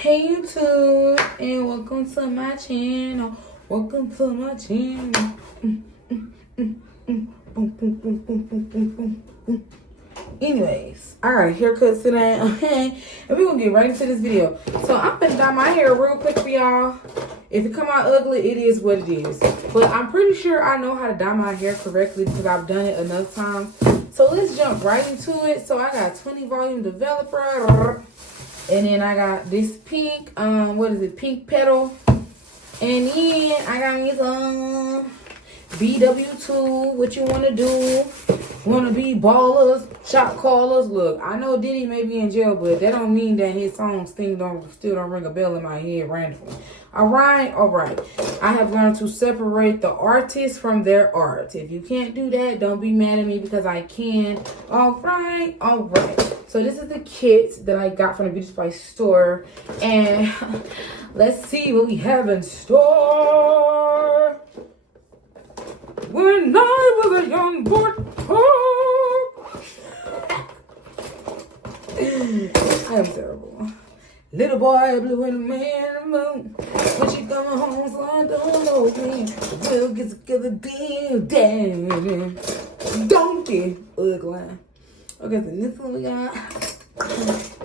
Hey YouTube, and welcome to my channel. Welcome to my channel. Boom, boom, boom, boom, boom, boom, boom, boom. Anyways, I got a haircut today, okay? And we're gonna get right into this video. So I'm gonna dye my hair real quick for y'all. If it come out ugly, it is what it is. But I'm pretty sure I know how to dye my hair correctly because I've done it enough times. So let's jump right into it. So I got 20 volume developer. And then I got this pink, pink petal. And then I got me some BW2, what you want to do. Want to be ballers, shot callers. Look, I know Diddy may be in jail, but that don't mean that his songs still don't ring a bell in my head randomly. All right. I have learned to separate the artist from their art. If you can't do that, don't be mad at me because I can. All right. So this is the kit that I got from the Beauty Supply store. And let's see what we have in store. When I was a young boy. I am terrible. Little boy blue and the man in the moon. When she coming home, so I don't know me. We'll get together, damn. Donkey. Ugly. Okay, so this one we got. I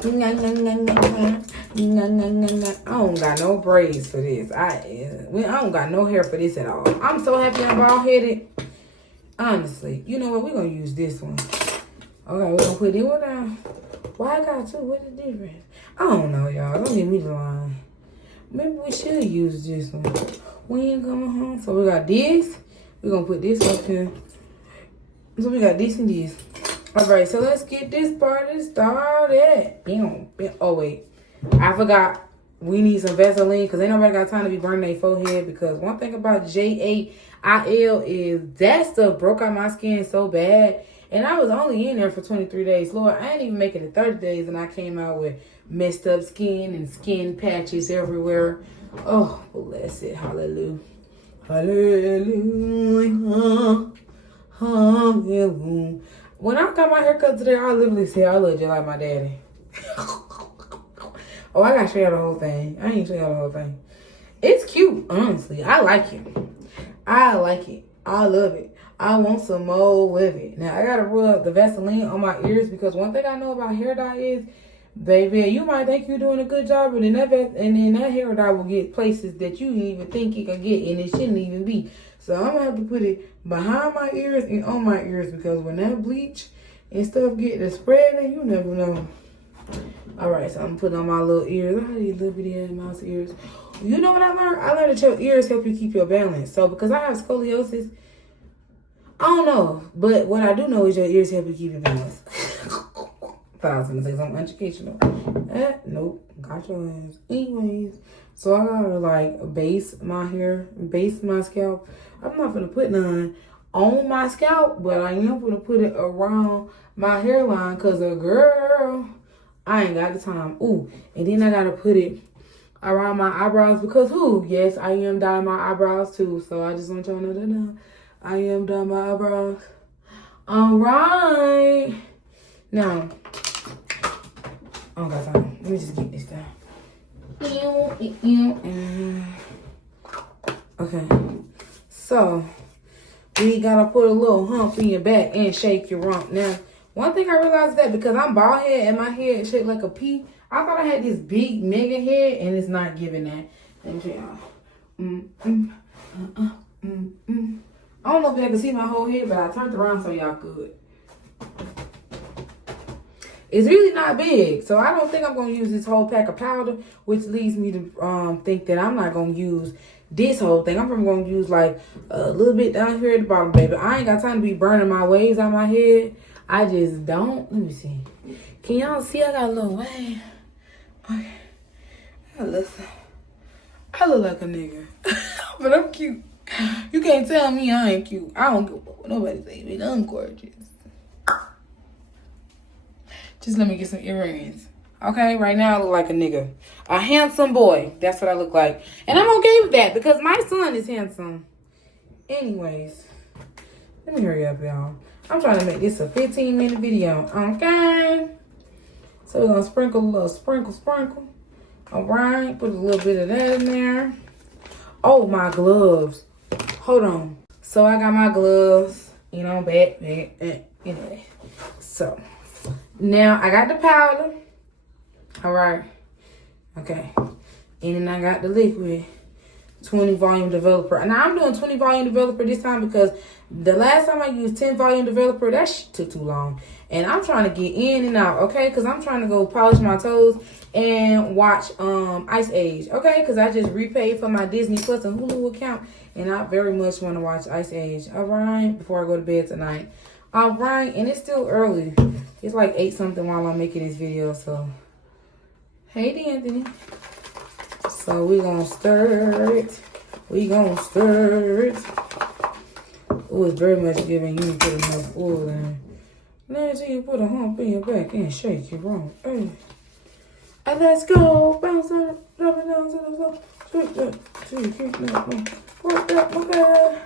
don't got no braids for this. I don't got no hair for this at all. I'm so happy I'm bald headed. Honestly, you know what? We're gonna use this one. Okay, we're gonna put it down. Why I got two? What's the difference? I don't know, y'all. Don't give me the line. Maybe we should use this one. We ain't coming home. So we got this. We're gonna put this up here. So we got this and this. Alright, so let's get this party started. Oh, wait. I forgot. We need some Vaseline because ain't nobody got time to be burning their forehead. Because one thing about J8IL is that stuff broke out my skin so bad. And I was only in there for 23 days. Lord, I ain't even make it to 30 days. And I came out with messed up skin and skin patches everywhere. Oh, bless it. Hallelujah. Hallelujah. Hallelujah. When I got my haircut today, I literally said I look just like my daddy. Oh, I gotta show you the whole thing. I ain't show you the whole thing. It's cute, honestly. I like it. I like it. I love it. I want some more with it. Now, I gotta rub the Vaseline on my ears because one thing I know about hair dye is, baby, you might think you're doing a good job, but then that hair dye will get places that you didn't even think it could get, and it shouldn't even be. So I'm gonna have to put it behind my ears and on my ears because when that bleach and stuff get to spreading, you never know. All right, so I'm putting on my little ears. I have these little bitty mouse ears. You know what I learned? I learned that your ears help you keep your balance. So because I have scoliosis, I don't know, but what I do know is your ears help you keep your balance. Thought I was gonna say something educational. Nope, got your ass. Anyways, so I gotta like base my scalp. I'm not gonna put none on my scalp, but I am gonna put it around my hairline because a girl, I ain't got the time. Ooh, and then I gotta put it around my eyebrows because yes, I am dyeing my eyebrows too. So I just want y'all to know that now. I am dyeing my eyebrows. All right. Now, I don't got time. Let me just get this down. Okay. So, we gotta put a little hump in your back and shake your rump. Now, one thing I realized that because I'm bald head and my head shaped like a P, I thought I had this big mega head and it's not giving that. Let me show y'all. I don't know if y'all can see my whole head, but I turned around so y'all could. It's really not big, so I don't think I'm going to use this whole pack of powder, which leads me to think that I'm not going to use this whole thing. I'm probably going to use like a little bit down here at the bottom, baby. I ain't got time to be burning my waves out my head. I just don't. Let me see. Can y'all see I got a little wave? Okay. I look like a nigga, but I'm cute. You can't tell me I ain't cute. I don't give a fuck what nobody say, but I'm gorgeous. Just let me get some earrings. Okay, right now I look like a nigga. A handsome boy. That's what I look like. And I'm okay with that because my son is handsome. Anyways, let me hurry up, y'all. I'm trying to make this a 15-minute video. Okay? So we're going to sprinkle a little sprinkle. All right, put a little bit of that in there. Oh, my gloves. Hold on. So I got my gloves, you know, back, you know. So now I got the powder. All right. Okay. And then I got the liquid 20 volume developer. Now I'm doing 20 volume developer this time because the last time I used 10 volume developer, that shit took too long. And I'm trying to get in and out, okay? Because I'm trying to go polish my toes and watch Ice Age, okay? Because I just repaid for my Disney Plus and Hulu account. And I very much want to watch Ice Age, all right? Before I go to bed tonight. All right, and it's still early. It's like 8 something while I'm making this video, so. Hey, D'Anthony. So we gonna stir it. We gonna stir it. Oh, it's very much giving you put enough oil in. Now you put a hump in your back and shake it wrong. Hey. And let's go. Bounce up, drop it down to the floor. Shake that. Till you keep that. Work that, okay.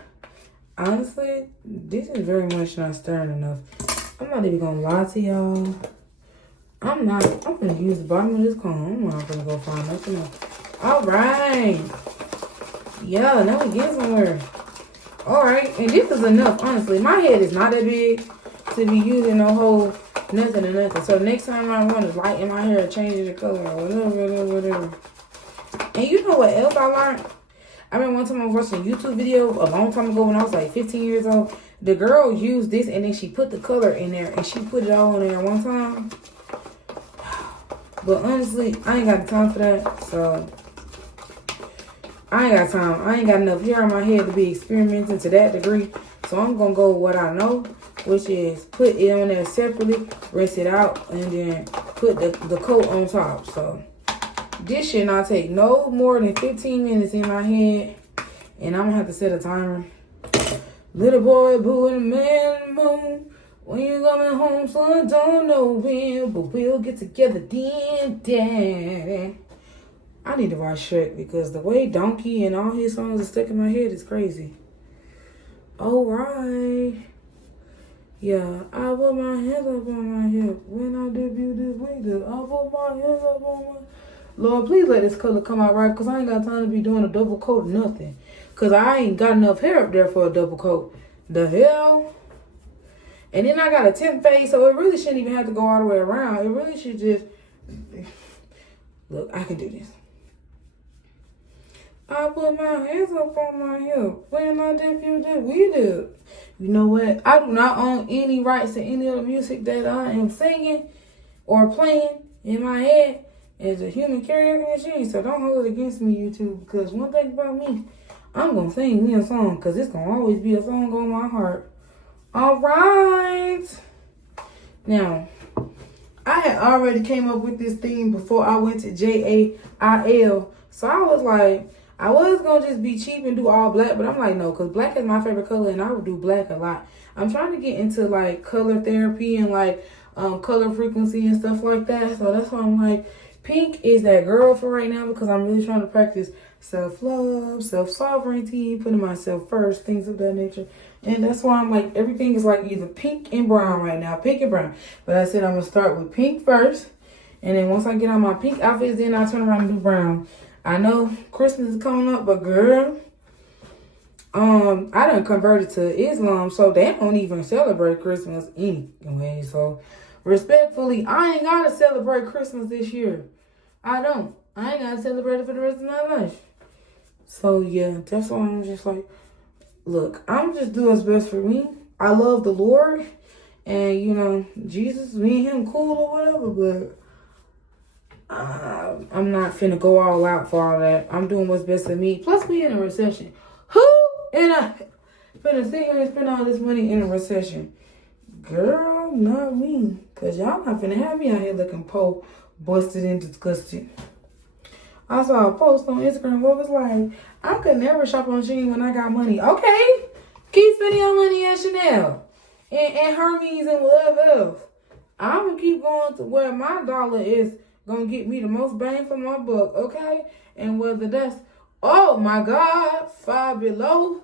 Honestly, this is very much not stirring enough. I'm not even gonna lie to y'all. I'm gonna use the bottom of this comb. I'm not gonna go find nothing else. All right. Yeah, now we get somewhere. All right, and this is enough, honestly. My head is not that big to be using no whole nothing or nothing. So next time I want to lighten my hair, change the color or whatever. And you know what else I learned? I remember one time I was watching a YouTube video a long time ago when I was like 15 years old. The girl used this and then she put the color in there and she put it all in there one time. But honestly, I ain't got the time for that. So I ain't got time. I ain't got enough hair on my head to be experimenting to that degree. So I'm going to go with what I know, which is put it on there separately, rinse it out, and then put the coat on top. So this should not take no more than 15 minutes in my head. And I'm going to have to set a timer. Little boy, boo, and a man, moon. When you coming home, son, don't know when. But we'll get together then, daddy. I need to watch Shrek because the way Donkey and all his songs are stuck in my head is crazy. All right. Yeah, I put my hands up on my hip. When I debut this week, I put my hands up on my... Lord, please let this color come out right because I ain't got time to be doing a double coat or nothing. Because I ain't got enough hair up there for a double coat. The hell? And then I got a tint fade, so it really shouldn't even have to go all the way around. It really should just... Look, I can do this. I put my hands up on my hip. When I debut this, we do. You know what? I do not own any rights to any of the music that I am singing or playing in my head as a human karaoke machine. So don't hold it against me, YouTube. Because one thing about me, I'm going to sing me a song. Because it's going to always be a song on my heart. All right. Now, I had already came up with this theme before I went to JAIL. So I was like... I was going to just be cheap and do all black, but I'm like, no, because black is my favorite color, and I would do black a lot. I'm trying to get into, like, color therapy and, like, color frequency and stuff like that. So that's why I'm like, pink is that girl for right now because I'm really trying to practice self-love, self-sovereignty, putting myself first, things of that nature. And that's why I'm like, everything is, like, either pink and brown right now, pink and brown. But I said I'm going to start with pink first, and then once I get on my pink outfits, then I'll turn around and do brown. I know Christmas is coming up, but girl, I done converted to Islam, so they don't even celebrate Christmas anyway. So, respectfully, I ain't gotta celebrate Christmas this year. I don't. I ain't gotta celebrate it for the rest of my life. So, yeah, that's why I'm just like, look, I'm just doing what's best for me. I love the Lord, and, you know, Jesus, me and him cool or whatever, but... I'm not finna go all out for all that. I'm doing what's best for me. Plus, we in a recession. Who in a finna sit here and spend all this money in a recession? Girl, not me. Because y'all not finna have me out here looking poor, busted, and disgusted. I saw a post on Instagram what was like, I could never shop on Shein when I got money. Okay. Keep spending your money at Chanel and Hermes and whatever else. I'm going to keep going to where my dollar is gonna get me the most bang for my buck, okay? And whether that's, oh my God, Five Below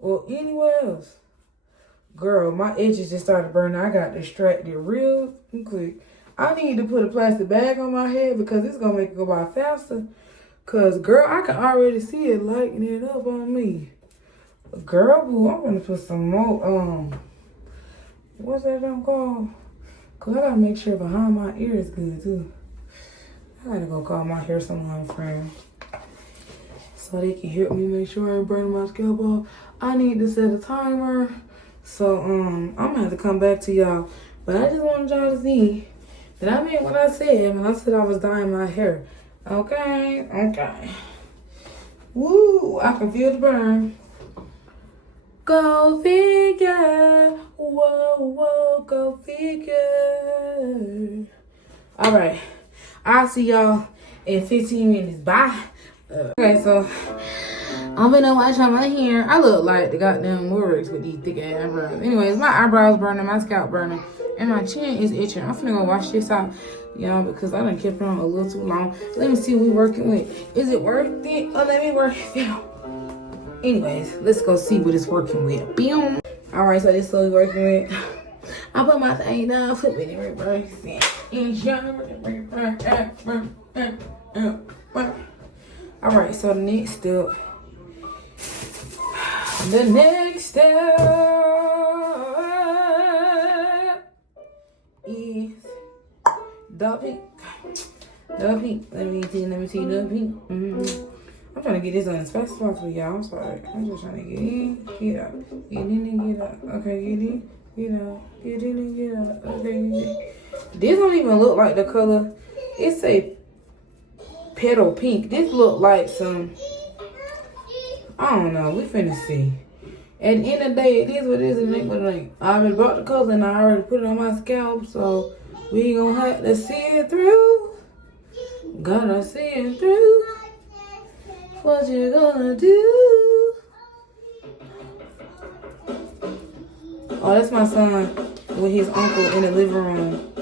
or anywhere else. Girl, my edges just started burning. I got distracted real quick. I need to put a plastic bag on my head because it's gonna make it go by faster. Cause girl, I can already see it lighting it up on me. Girl, boo, I'm gonna put some more, what's that damn called? Cause I gotta make sure behind my ear is good too. I gotta go call my hair salon friend so they can help me make sure I ain't burning my scalp off. I need to set a timer. So, I'm gonna have to come back to y'all. But I just wanted y'all to see that I meant what I said when I said I was dyeing my hair. Okay, okay. Woo, I can feel the burn. Go figure. Whoa, whoa, go figure. All right. I'll see y'all in 15 minutes. Bye. Okay, so I'm gonna wash out my hair. I look like the goddamn Murex with these thick ass eyebrows. Anyways, my eyebrows burning, my scalp burning, and my chin is itching. I'm finna go wash this out, y'all, because I done kept it on a little too long. Let me see what we working with. Is it worth it? Oh, let me work it out. Anyways, let's go see what it's working with. Boom. All right, so this is what we're working with. I put my thing down, flip it in reverse, all right, so the next step is the pink. The pink. Let me see the pink. I'm trying to get this on as fast as possible, y'all. I'm sorry. I'm just trying to get in, get out, get in and get out. Okay, get in, get out, get in and get out. Okay, get in. This don't even look like the color. It's a petal pink. This look like some, I don't know. We finna see. At the end of the day, it is what it is. And it ain't what it ain't. I already bought the color and I already put it on my scalp, so we gonna have to see it through. Gotta see it through. What you gonna do? Oh, that's my son with his uncle in the living room,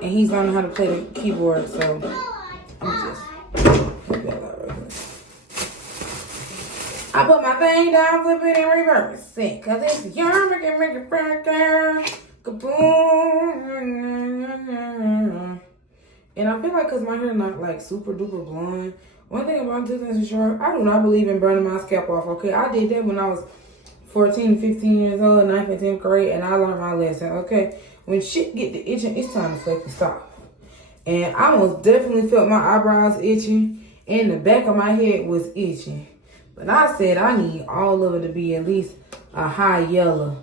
and he's learning how to play the keyboard. So I'm just put that out right here. I put my thing down, flip it in reverse, cause it's your make it back there, kaboom. And I feel like cause my hair not like super duper blonde. One thing about this is sure, I do not believe in burning my scalp off, okay? I did that when I was 14, 15 years old, 9th and 10th grade, and I learned my lesson, okay? When shit get to itching, it's time to fucking stop. And I most definitely felt my eyebrows itching, and the back of my head was itching. But I said I need all of it to be at least a high yellow,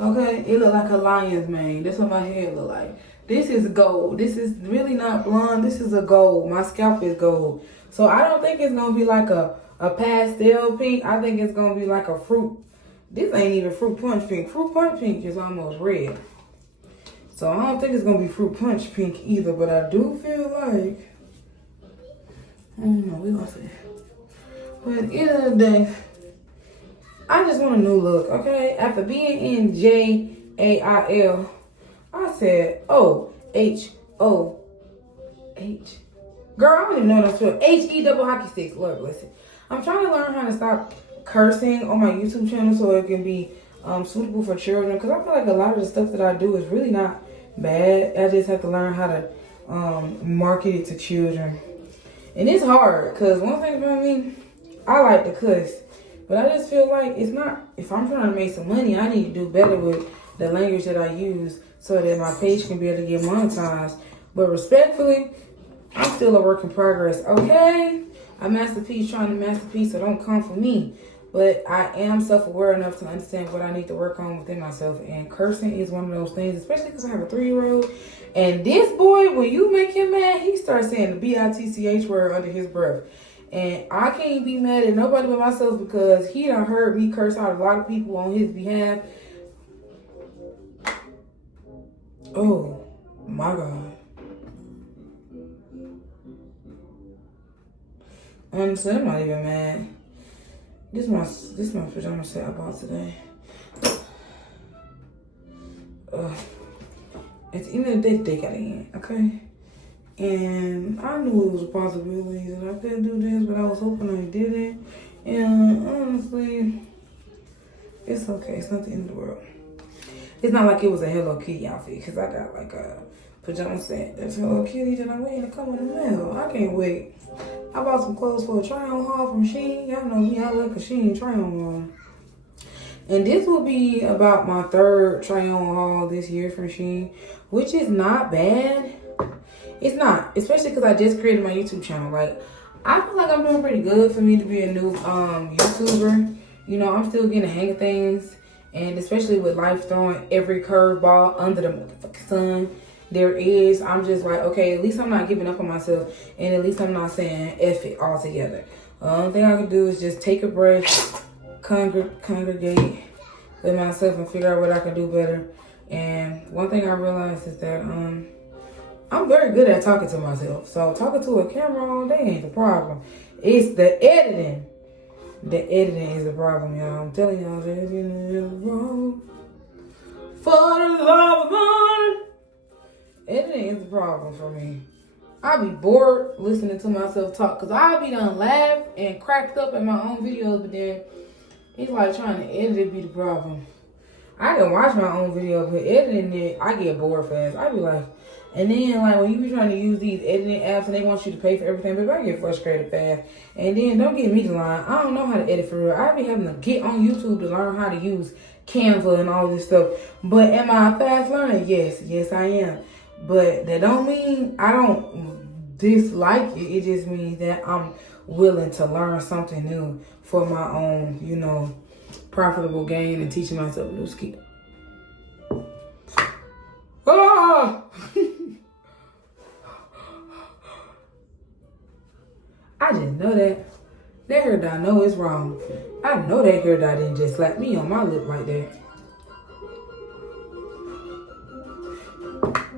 okay? It looked like a lion's mane. That's what my hair look like. This is gold. This is really not blonde. This is a gold. My scalp is gold. So I don't think it's going to be like a pastel pink. I think it's going to be like a fruit. This ain't even fruit punch pink. Fruit punch pink is almost red. So I don't think it's going to be fruit punch pink either. But I do feel like, I don't know. We're going to see. But at the end of the day, I just want a new look, okay? After being in JAIL, I said, O-H-O-H. Girl, I don't even know what I'm saying. H-E double hockey sticks. Lord bless it. I'm trying to learn how to stop cursing on my YouTube channel so it can be suitable for children. Because I feel like a lot of the stuff that I do is really not bad. I just have to learn how to market it to children. And it's hard. Because one thing about me, I like to cuss. But I just feel like it's not, if I'm trying to make some money, I need to do better with the language that I use so that my page can be able to get monetized. But respectfully, I'm still a work in progress, okay? A masterpiece trying to masterpiece, so don't come for me. But I am self-aware enough to understand what I need to work on within myself. And cursing is one of those things, especially because I have a 3-year-old. And this boy, when you make him mad, he starts saying the B-I-T-C-H word under his breath. And I can't be mad at nobody but myself because he done heard me curse out a lot of people on his behalf. Oh, my God. Honestly, I'm not even mad. This my pajama set I bought today. At the end of the day, they got in, okay? And I knew it was a possibility that I could do this, but I was hoping I didn't. And honestly, it's okay. It's not the end of the world. It's not like it was a Hello Kitty outfit, because I got like a pajama set. That's Hello Kitty that I'm waiting to come in the mail. I can't wait. I bought some clothes for a try-on haul from Shein. Y'all know me, I like a Shein try-on haul. And this will be about my third try-on haul this year from Shein, which is not bad. It's not, especially because I just created my YouTube channel. Like, I feel like I'm doing pretty good for me to be a new YouTuber. You know, I'm still getting the hang of things. And especially with life throwing every curveball under the motherfucking sun there is, I'm just like, okay, at least I'm not giving up on myself. And at least I'm not saying F it altogether. The only thing I can do is just take a breath, congregate with myself and figure out what I can do better. And one thing I realized is that I'm very good at talking to myself. So talking to a camera all day ain't the problem. It's the editing. The editing is the problem, y'all. I'm telling y'all, the editing is the problem. For the love of money. Editing is the problem for me. I be bored listening to myself talk because I be done laugh and cracked up in my own videos, but then it's like trying to edit it be the problem. I can watch my own videos, but editing it, I get bored fast. I be like, and then like when you be trying to use these editing apps and they want you to pay for everything, but I get frustrated fast. And then don't get me to lie, I don't know how to edit for real. I be having to get on YouTube to learn how to use Canva and all this stuff. But am I a fast learner? Yes I am. But that don't mean I don't dislike it. It just means that I'm willing to learn something new for my own, you know, profitable gain and teaching myself a new skill. Ah! I just know that hair dye know it's wrong. I know that hair dye didn't just slap me on my lip like that.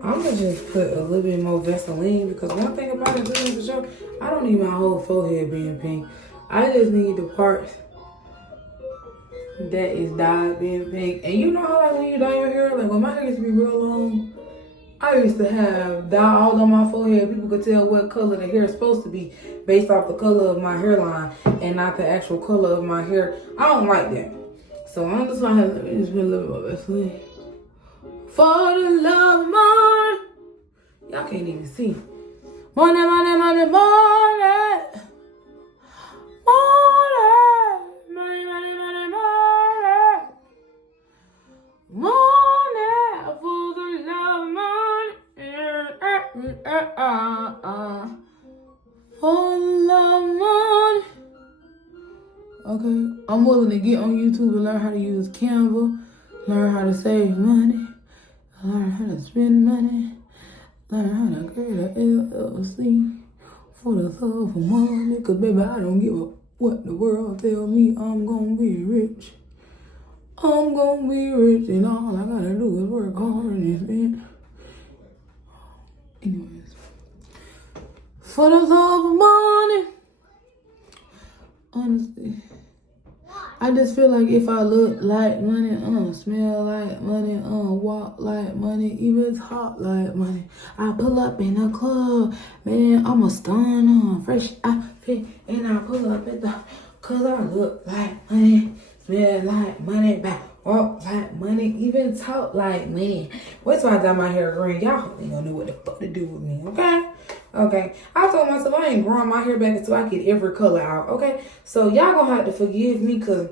I'm gonna just put a little bit more Vaseline because one thing about it, doing the show, I don't need my whole forehead being pink. I just need the parts that is dyed being pink. And you know how like when you dye your hair, like when my hair used to be real long, I used to have dye all on my forehead. People could tell what color the hair is supposed to be based off the color of my hairline and not the actual color of my hair. I don't like that. So I'm just gonna have to just put a little more Vaseline. For the love of money. Y'all can't even see. Money, money, money, money. Money. Money, money, money, money. Money. For the love of money. For the love of money. Okay. I'm willing to get on YouTube and learn how to use Canva. Learn how to save money. Learn how to spend money. Learn how to create an LLC for the love of money. Cause baby, I don't give a what the world tell me. I'm gonna be rich. I'm gonna be rich, and all I gotta do is work hard and spend. Anyways, for the love of money. Honestly, I just feel like if I look like money, smell like money, walk like money, even talk like money, I pull up in a club, man, I'm a stunner, fresh outfit, and I pull up at the, cause I look like money, smell like money, back, walk like money, even talk like money. Wait till I dye my hair green. Y'all ain't gonna know what the fuck to do with me, okay? Okay, I told myself I ain't growing my hair back until I get every color out. Okay, so y'all gonna have to forgive me because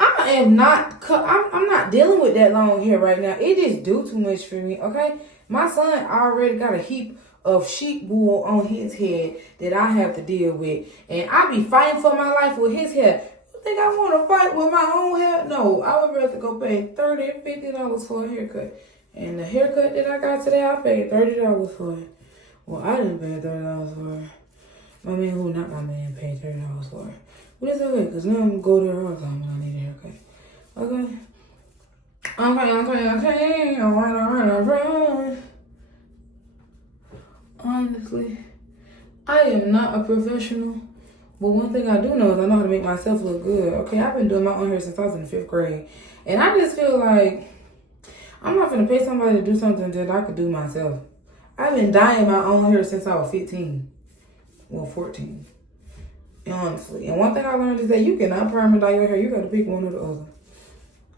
I am not. I'm not dealing with that long hair right now. It just do too much for me. Okay, my son already got a heap of sheep wool on his head that I have to deal with, and I be fighting for my life with his hair. You think I want to fight with my own hair? No, I would rather go pay $30 and $50 for a haircut, and the haircut that I got today, I paid $30 for it. Well, I didn't pay $30 for it. My man, who not my man, paid $30 for it. But it's okay, because now I'm going to go there all the time when I need a haircut. Okay? Okay. All right. Honestly, I am not a professional. But one thing I do know is I know how to make myself look good. Okay, I've been doing my own hair since I was in the 5th grade. And I just feel like I'm not going to pay somebody to do something that I could do myself. I've been dyeing my own hair since I was 15. Well, 14. Honestly. And one thing I learned is that you cannot permanent dye your hair. You got to pick one or the other.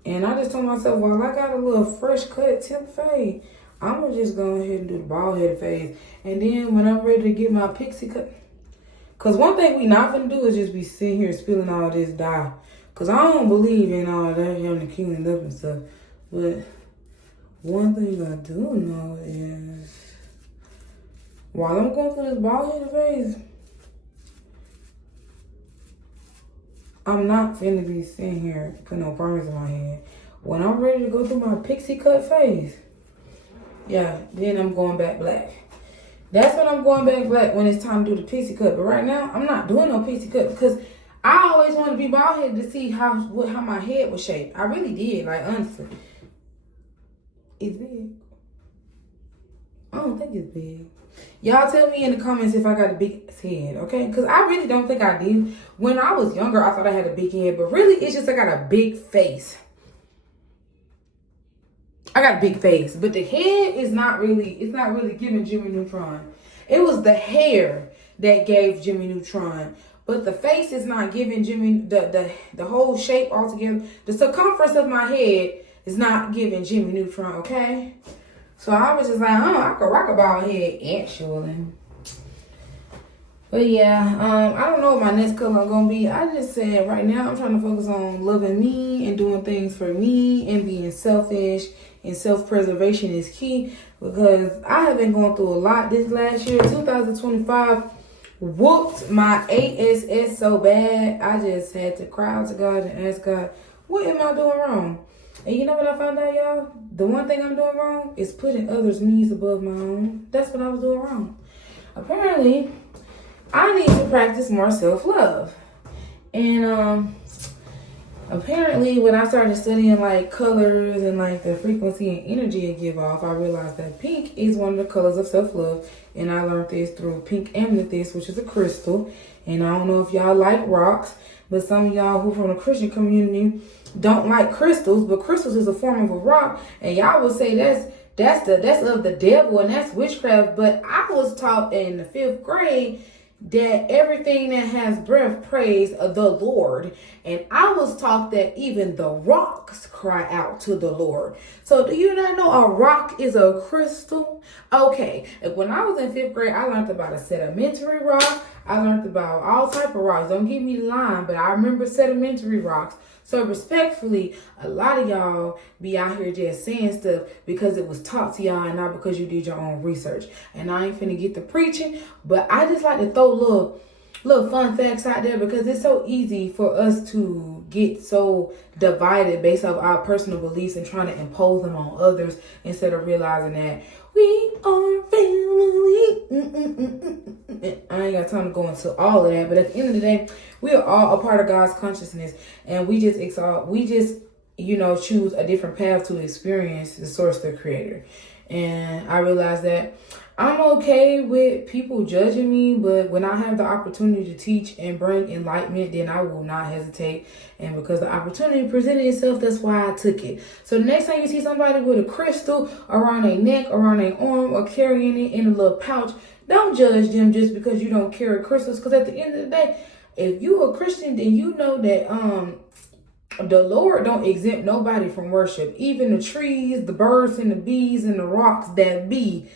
And I just told myself, well, I got a little fresh cut tip fade. I'm gonna just go ahead and do the bald headed phase. And then when I'm ready to get my pixie cut, cause one thing we not gonna do is just be sitting here spilling all this dye. Cause I don't believe in all that having to clean it up and stuff. But one thing I do know is while I'm going through this bald headed phase, I'm not finna be sitting here putting no perms in my head. When I'm ready to go through my pixie cut phase, yeah, then I'm going back black. That's when I'm going back black, when it's time to do the pixie cut. But right now, I'm not doing no pixie cut because I always wanted to be bald headed to see how my head was shaped. I really did, like, honestly. It's big. I don't think it's big. Y'all tell me in the comments if I got a big head, okay? Because I really don't think I did. When I was younger, I thought I had a big head. But really, it's just I got a big face. I got a big face. But the head is not really, it's not really giving Jimmy Neutron. It was the hair that gave Jimmy Neutron. But the face is not giving Jimmy, the whole shape altogether. The circumference of my head is not giving Jimmy Neutron, okay? So I was just like, I could rock a bald head, actually. But yeah, I don't know what my next color I'm gonna be. I just said right now I'm trying to focus on loving me and doing things for me and being selfish, and self-preservation is key because I have been going through a lot this last year. 2025 whooped my ASS so bad. I just had to cry out to God and ask God, what am I doing wrong? And you know what I found out, y'all? The one thing I'm doing wrong is putting others' needs above my own. That's what I was doing wrong. Apparently, I need to practice more self-love. And apparently, when I started studying like colors and like the frequency and energy it give off, I realized that pink is one of the colors of self-love. And I learned this through pink amethyst, which is a crystal. And I don't know if y'all like rocks, but some of y'all who from the Christian community don't like crystals, but crystals is a form of a rock, and y'all will say that's of the devil and that's witchcraft. But I was taught in the 5th grade that everything that has breath praise the Lord. And I was taught that even the rocks cry out to the Lord. So do you not know a rock is a crystal? Okay, when I was in 5th grade, I learned about a sedimentary rock. I learned about all type of rocks. Don't give me the line, but I remember sedimentary rocks. So respectfully, a lot of y'all be out here just saying stuff because it was taught to y'all and not because you did your own research. And I ain't finna get to preaching, but I just like to throw little fun facts out there because it's so easy for us to get so divided based off our personal beliefs and trying to impose them on others instead of realizing that we are family. I ain't got time to go into all of that, but at the end of the day, we are all a part of God's consciousness, and we just choose a different path to experience the source, the creator. And I realized that I'm okay with people judging me, but when I have the opportunity to teach and bring enlightenment, then I will not hesitate. And because the opportunity presented itself, that's why I took it. So the next time you see somebody with a crystal around their neck, around their arm, or carrying it in a little pouch, don't judge them just because you don't carry crystals. Because at the end of the day, if you a Christian, then you know that the Lord don't exempt nobody from worship. Even the trees, the birds, and the bees, and the rocks that be.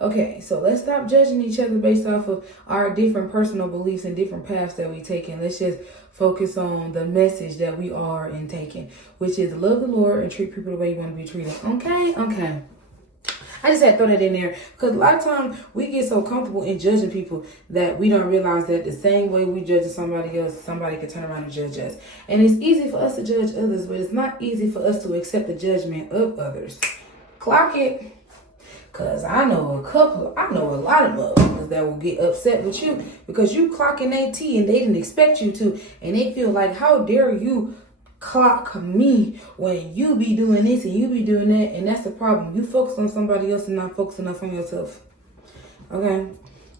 Okay, so let's stop judging each other based off of our different personal beliefs and different paths that we take, and let's just focus on the message that we are in taking, which is love the Lord and treat people the way you want to be treated. Okay. I just had to throw that in there because a lot of times we get so comfortable in judging people that we don't realize that the same way we judge somebody else, somebody could turn around and judge us. And it's easy for us to judge others, but it's not easy for us to accept the judgment of others. Clock it. Because I know a lot of motherfuckers that will get upset with you because you clocking their tea and they didn't expect you to. And they feel like, how dare you clock me when you be doing this and you be doing that? And that's the problem. You focus on somebody else and not focus enough on yourself. Okay?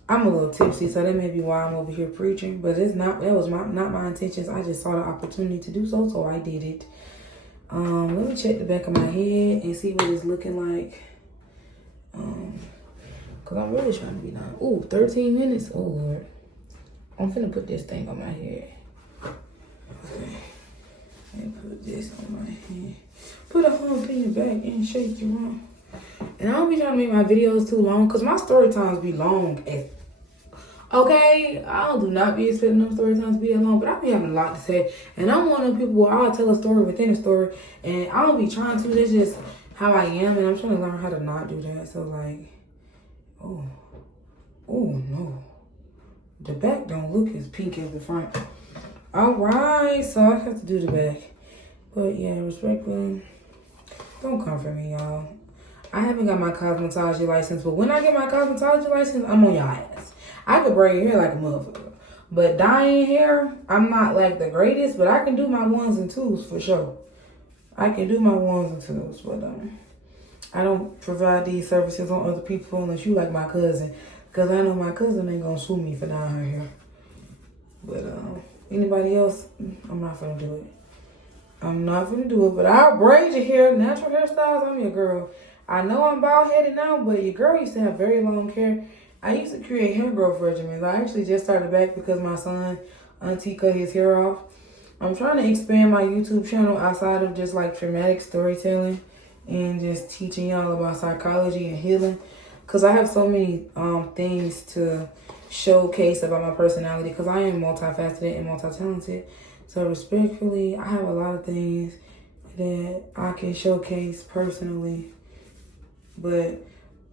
I'm a little tipsy, so that may be why I'm over here preaching. But that was not my intentions. I just saw the opportunity to do so I did it. Let me check the back of my head and see what it's looking like. Cause I'm really trying to be done. Ooh, 13 minutes. Oh Lord. I'm finna put this thing on my head. Okay. Let me put this on my head. Put a hump in your back and shake you around. And I don't be trying to make my videos too long because my story times be long as okay. I do not be expecting them story times to be long, but I be having a lot to say. And I'm one of them people where I'll tell a story within a story and I don't be trying to. That's just how I am and I'm trying to learn how to not do that. So like, oh no. The back don't look as pink as the front. Alright, so I have to do the back. But yeah, respectfully, don't come for me, y'all. I haven't got my cosmetology license, but when I get my cosmetology license, I'm on your ass. I could braid hair like a motherfucker. But dyeing hair, I'm not like the greatest, but I can do my ones and twos for sure. I can do my ones and twos, but I don't provide these services on other people unless you like my cousin. Because I know my cousin ain't gonna sue me for dyeing her hair. But anybody else, I'm not gonna do it. I'm not gonna do it, but I'll braid your hair. Natural hairstyles, I'm your girl. I know I'm bald headed now, but your girl used to have very long hair. I used to create hair growth regimens. I actually just started back because my son, auntie, cut his hair off. I'm trying to expand my YouTube channel outside of just like dramatic storytelling and just teaching y'all about psychology and healing. Because I have so many things to showcase about my personality because I am multifaceted and multi-talented. So respectfully, I have a lot of things that I can showcase personally. But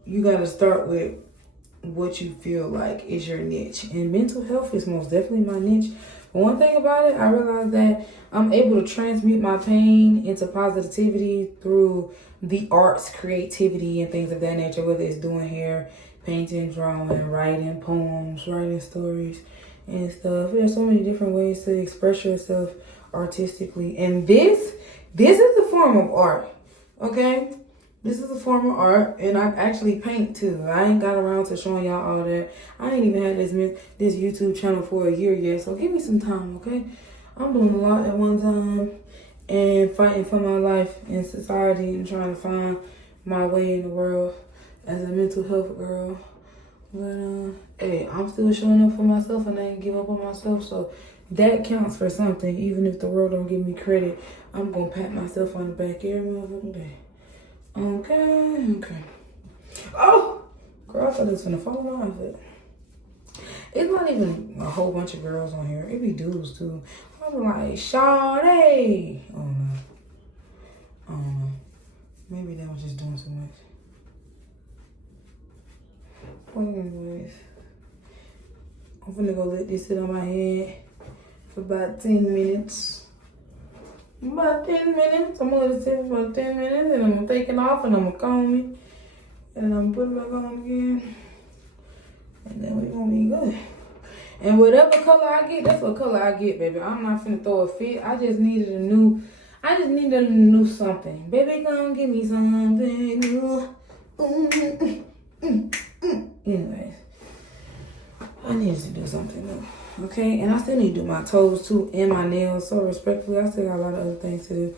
you got to start with what you feel like is your niche. And mental health is most definitely my niche. But one thing about it, I realized that I'm able to transmute my pain into positivity through the arts, creativity, and things of that nature, whether it's doing hair, painting, drawing, writing poems, writing stories, and stuff. There's so many different ways to express yourself artistically. And this is the form of art, okay? This is a form of art, and I actually paint too. I ain't got around to showing y'all all that. I ain't even had this YouTube channel for a year yet, so give me some time, okay? I'm doing a lot at one time and fighting for my life in society and trying to find my way in the world as a mental health girl. But hey, I'm still showing up for myself and I ain't give up on myself, so that counts for something. Even if the world don't give me credit, I'm gonna pat myself on the back every motherfucking day. Okay. Oh, girl, I thought it was gonna fall off it. It's not even a whole bunch of girls on here. It be dudes too. I'm like, Shawty. Oh no. Maybe they was just doing too much. Well, anyways, I'm finna go let this sit on my head for about 10 minutes. About 10 minutes. I'm gonna let it sit for about 10 minutes and I'm gonna take it off and I'm gonna comb it. And I'm gonna put it back on again. And then we gonna be good. And whatever color I get, that's what color I get, baby. I'm not finna throw a fit. I just needed a new something. Baby, come give me something new. Anyways, I needed to do something new. Okay, and I still need to do my toes too and my nails. So respectfully, I still got a lot of other things to do.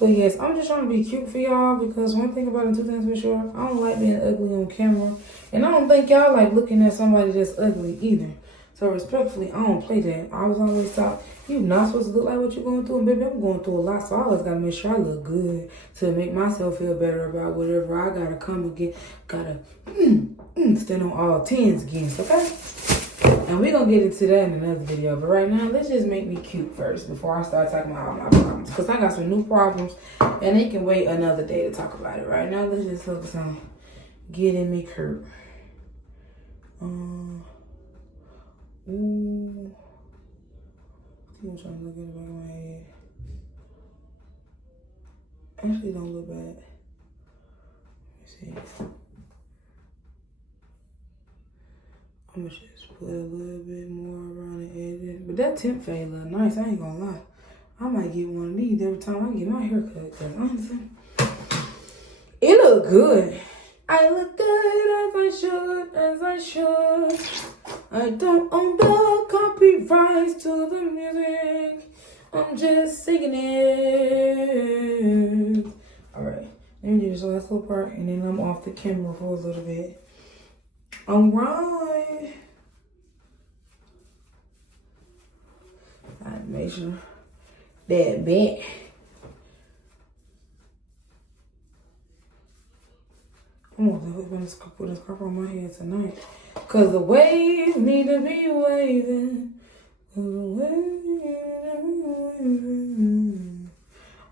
But yes, I'm just trying to be cute for y'all because one thing about it, two things for sure, I don't like being ugly on camera. And I don't think y'all like looking at somebody that's ugly either. So respectfully, I don't play that. I was always taught, you're not supposed to look like what you're going through. And baby, I'm going through a lot. So I always got to make sure I look good to make myself feel better about whatever I got to come again. Got to stand on all 10s again, okay? And we're going to get into that in another video. But right now, let's just make me cute first before I start talking about all my problems. Because I got some new problems and they can wait another day to talk about it. Right now, let's just focus on getting me cute. Ooh. I'm trying to look at the back of my head. Actually, don't look bad. Let me see. I'm gonna just put a little bit more around the edges. But that temp fade look nice, I ain't gonna lie. I might get one of these every time I get my hair cut. Cause honestly, it look good. I look good as I should. I don't own the copyrights to the music. I'm just singing it. Alright, let me do this last little part and then I'm off the camera for a little bit. Alright. Gotta make sure that. this scarf on my head tonight. Cause the waves need to be waving.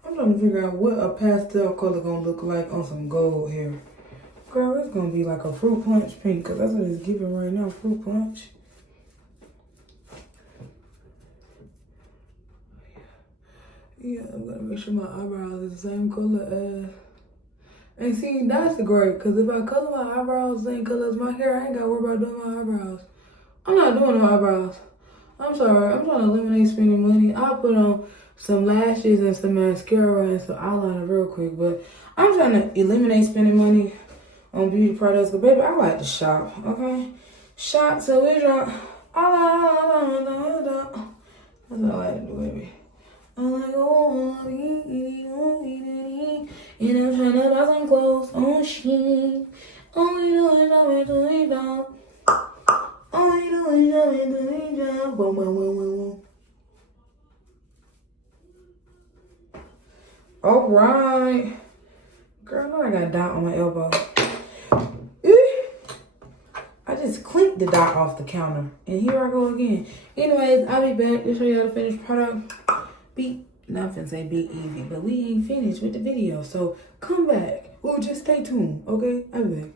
I'm trying to figure out what a pastel color gonna look like on some gold hair. Girl, it's gonna be like a fruit punch pink, cause that's what it's giving right now, fruit punch. Yeah, I'm gonna make sure my eyebrows is the same color as. And see, that's great, cause if I color my eyebrows the same color as my hair, I ain't gotta worry about doing my eyebrows. I'm not doing no eyebrows. I'm sorry, I'm trying to eliminate spending money. I'll put on some lashes and some mascara and some eyeliner real quick, but I'm trying to eliminate spending money on beauty products. But baby, I like to shop, okay? Shop till we drop. That's what I like to do, baby. I'm like, oh, and I'm trying to buy some clothes on Shein. All we do is shopping till we drop. All we do is shopping till we drop. Boom, boom, boom, boom, boom. All right. Girl, now I got a dot on my elbow. I just clinked the dot off the counter. And here I go again. Anyways, I'll be back to show you how to finish product. Not finna say be easy, but we ain't finished with the video. So come back. Well, just stay tuned, okay? I'll be back.